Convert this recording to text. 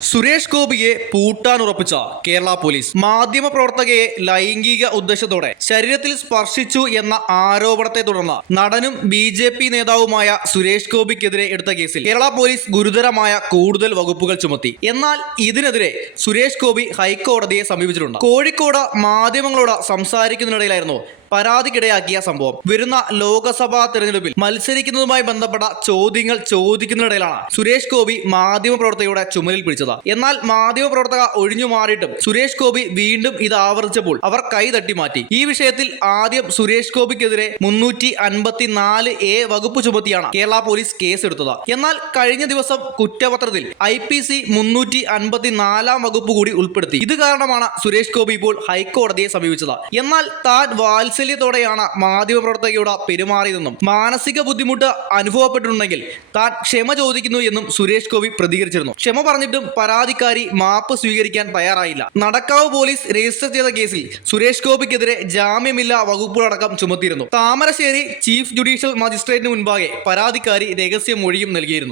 സുരേഷ് ഗോപിയെ പൂട്ടാനുറപ്പിച്ച കേരള പോലീസ് മാധ്യമപ്രവർത്തകയെ ലൈംഗിക ഉദ്ദേശത്തോടെ ശരീരത്തിൽ സ്പർശിച്ചു എന്ന ആരോപണത്തെ തുടർന്ന് നടനും ബി ജെ പി നേതാവുമായ സുരേഷ് ഗോപിക്കെതിരെ എടുത്ത കേസിൽ കേരള പോലീസ് ഗുരുതരമായ കൂടുതൽ വകുപ്പുകൾ ചുമത്തി. എന്നാൽ ഇതിനെതിരെ സുരേഷ് ഗോപി ഹൈക്കോടതിയെ സമീപിച്ചിട്ടുണ്ട്. കോഴിക്കോട് മാധ്യമങ്ങളോട് സംസാരിക്കുന്നതിനിടയിലായിരുന്നു പരാതിക്കിടയാക്കിയ സംഭവം. വരുന്ന ലോക്സഭാ തെരഞ്ഞെടുപ്പിൽ മത്സരിക്കുന്നതുമായി ബന്ധപ്പെട്ട ചോദ്യങ്ങൾ ചോദിക്കുന്നതിനിടയിലാണ് സുരേഷ് ഗോപി മാധ്യമപ്രവർത്തകയുടെ ചുമലിൽ പിടിച്ചത്. എന്നാൽ മാധ്യമപ്രവർത്തക ഒഴിഞ്ഞു മാറിയിട്ടും സുരേഷ് ഗോപി വീണ്ടും ഇത് ആവർത്തിച്ചപ്പോൾ അവർ കൈ തട്ടി മാറ്റി. ഈ വിഷയത്തിൽ ആദ്യം സുരേഷ് ഗോപിക്കെതിരെ മുന്നൂറ്റി അൻപത്തിനാല് എ വകുപ്പ് ചുമത്തിയാണ് കേരള പോലീസ് കേസെടുത്തത്. എന്നാൽ കഴിഞ്ഞ ദിവസം കുറ്റപത്രത്തിൽ ഐ പി സി മുന്നൂറ്റി അൻപത്തിനാലാം വകുപ്പ് കൂടി ഉൾപ്പെടുത്തി. ഇത് കാരണമാണ് സുരേഷ് ഗോപി ഇപ്പോൾ ഹൈക്കോടതിയെ സമീപിച്ചത്. എന്നാൽ താൻ വാത്സല്യത്തോടെയാണ് മാധ്യമപ്രവർത്തകയോട് പെരുമാറിയതെന്നും മാനസിക ബുദ്ധിമുട്ട് അനുഭവപ്പെട്ടിട്ടുണ്ടെങ്കിൽ താൻ ക്ഷമ ചോദിക്കുന്നു എന്നും സുരേഷ് ഗോപി പ്രതികരിച്ചിരുന്നു. ക്ഷമ പറഞ്ഞിട്ടും പരാതിക്കാരി മാപ്പ് സ്വീകരിക്കാൻ തയ്യാറായില്ല. നടക്കാവ് പോലീസ് രജിസ്റ്റർ ചെയ്ത കേസിൽ സുരേഷ് ഗോപിക്കെതിരെ ജാമ്യമില്ലാ വകുപ്പുകളടക്കം ചുമത്തിയിരുന്നു. താമരശ്ശേരി ചീഫ് ജുഡീഷ്യൽ മജിസ്ട്രേറ്റിന് മുൻപാകെ പരാതിക്കാരി രഹസ്യ മൊഴിയും നൽകിയിരുന്നു.